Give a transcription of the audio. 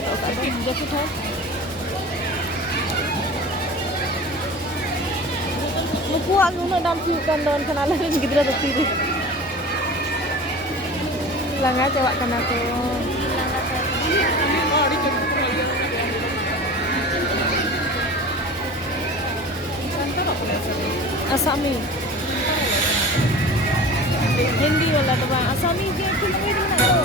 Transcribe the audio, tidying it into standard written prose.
tak kat dah. Jatuh dah. Kuat guna dampingkan daun kenalan ni gitu dah tapi tu. Langgar cewek kan aku. Asami. Hindi wala tu bang. Asami dia tu lagi dia nak.